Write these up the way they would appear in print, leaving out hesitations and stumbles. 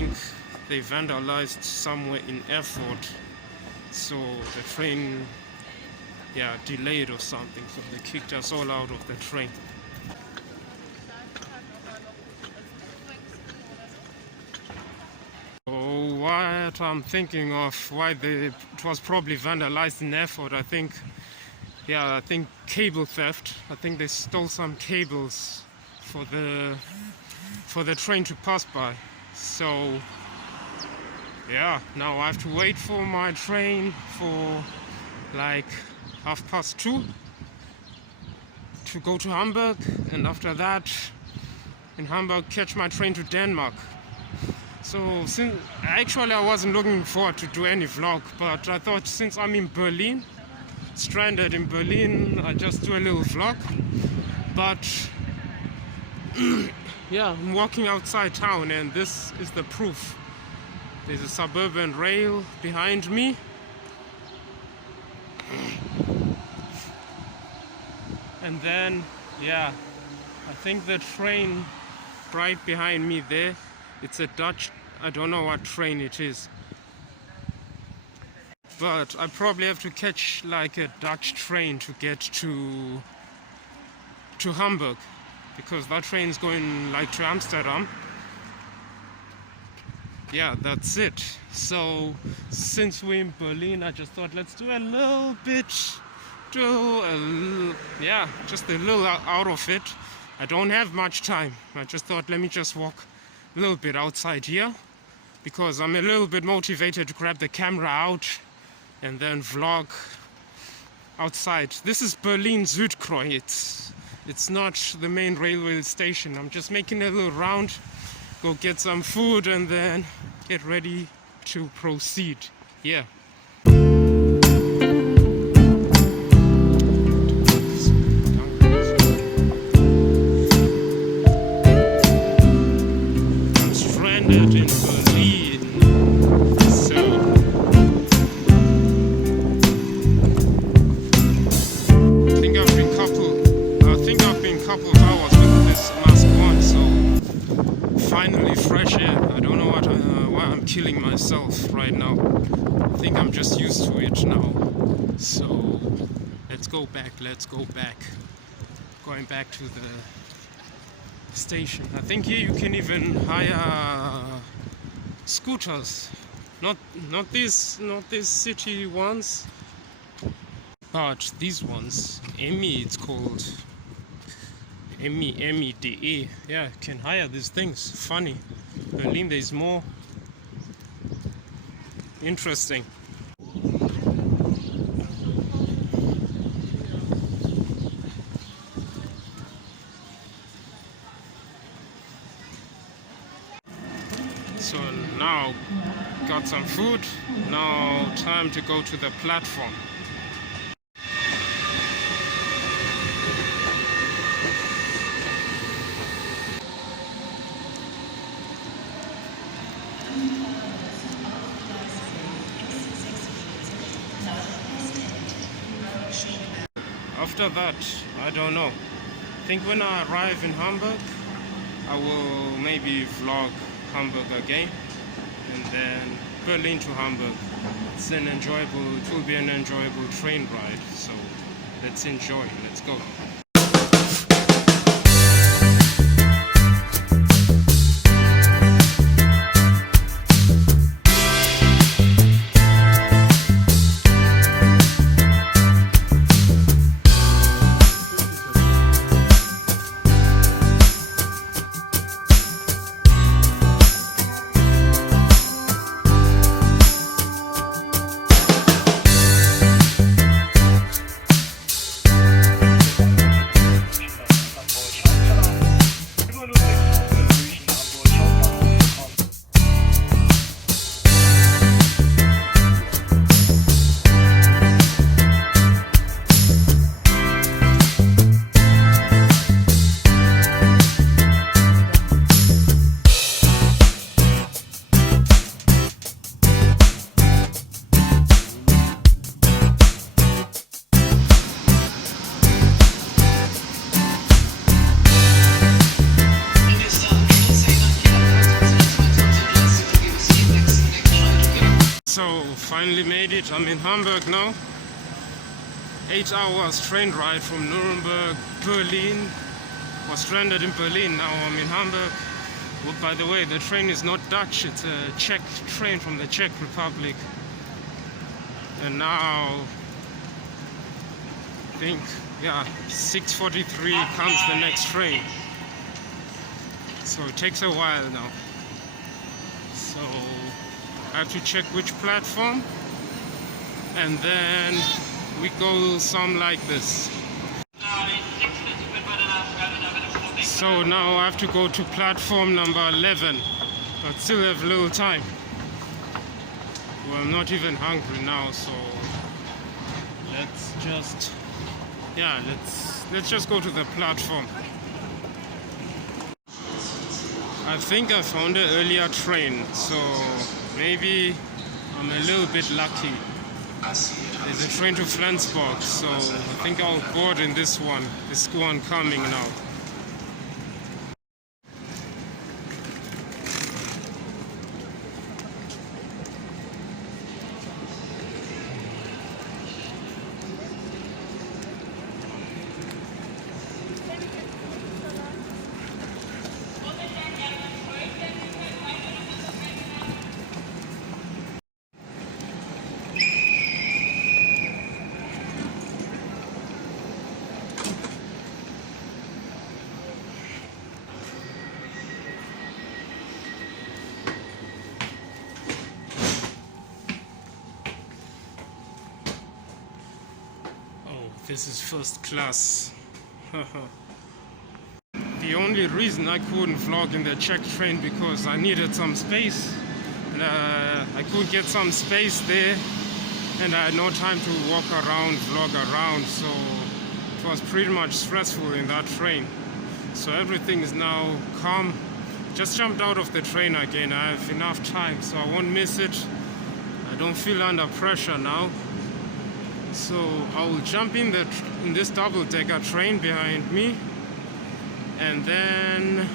think they vandalized somewhere in Erfurt, so the train, yeah, delayed or something, so they kicked us all out of the train. So what I'm thinking of why it was probably vandalized in Erfurt, I think cable theft. I think they stole some cables for the train to pass by. So yeah, now I have to wait for my train for like 2:30 to go to Hamburg, and after that in Hamburg catch my train to Denmark. So actually I wasn't looking forward to do any vlog, but I thought since I'm in Berlin, stranded in Berlin, I just do a little vlog. But yeah, I'm walking outside town and this is the proof. There's a suburban rail behind me. And then, yeah, I think the train right behind me there, it's a Dutch, I don't know what train it is. But I probably have to catch like a Dutch train to get to Hamburg, because that train's going like to Amsterdam. Yeah, that's it. So since we're in Berlin, I just thought let's do a little bit, just a little out of it. I don't have much time. I just thought let me just walk a little bit outside here, because I'm a little bit motivated to grab the camera out and then vlog outside. This is Berlin Südkreuz. It's not the main railway station. I'm just making a little round, go get some food and then get ready to proceed. Yeah. I'm stranded in Berlin. So I think I've been couple of hours with this mask on, so finally fresh air. I don't know why I'm killing myself right now. I think I'm just used to it now. So let's go back. Going back to the station. I think here you can even hire scooters. Not these city ones, but these ones. Emmy, it's called. Emmy.de. Yeah, you can hire these things. Funny. Berlin, there's more. Interesting. So now got some food. Now time to go to the platform. After that, I don't know. I think when I arrive in Hamburg, I will maybe vlog Hamburg again, and then Berlin to Hamburg. It will be an enjoyable train ride. So let's enjoy. Let's go. So finally made it. I'm in Hamburg now. 8 hours train ride from Nuremberg, Berlin. Was stranded in Berlin, now I'm in Hamburg. Well, by the way, the train is not Dutch, it's a Czech train from the Czech Republic. And now, I think, yeah, 6:43 comes the next train. So it takes a while now. So I have to check which platform, and then we go some like this. So now I have to go to platform number 11, but still have a little time. Well, I'm not even hungry now, so let's just go to the platform. I think I found an earlier train, so maybe I'm a little bit lucky. There's a train to Flensburg, so I think I'll board in this one coming now. This is first class. The only reason I couldn't vlog in the Czech train because I needed some space. I could get some space there, and I had no time to walk around, vlog around, so it was pretty much stressful in that train. So everything is now calm. Just jumped out of the train again. I have enough time, so I won't miss it. I don't feel under pressure now. So I will jump in this double-decker train behind me, and then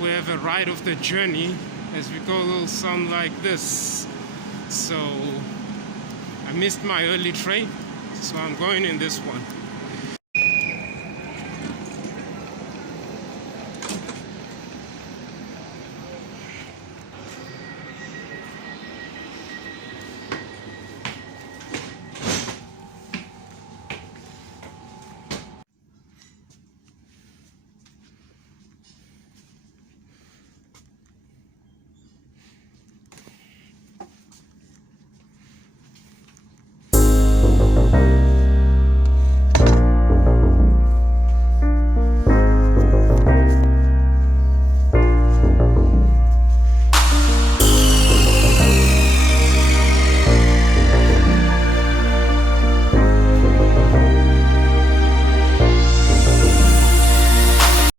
we have a ride of the journey as we go a little something like this. So I missed my early train, so I'm going in this one.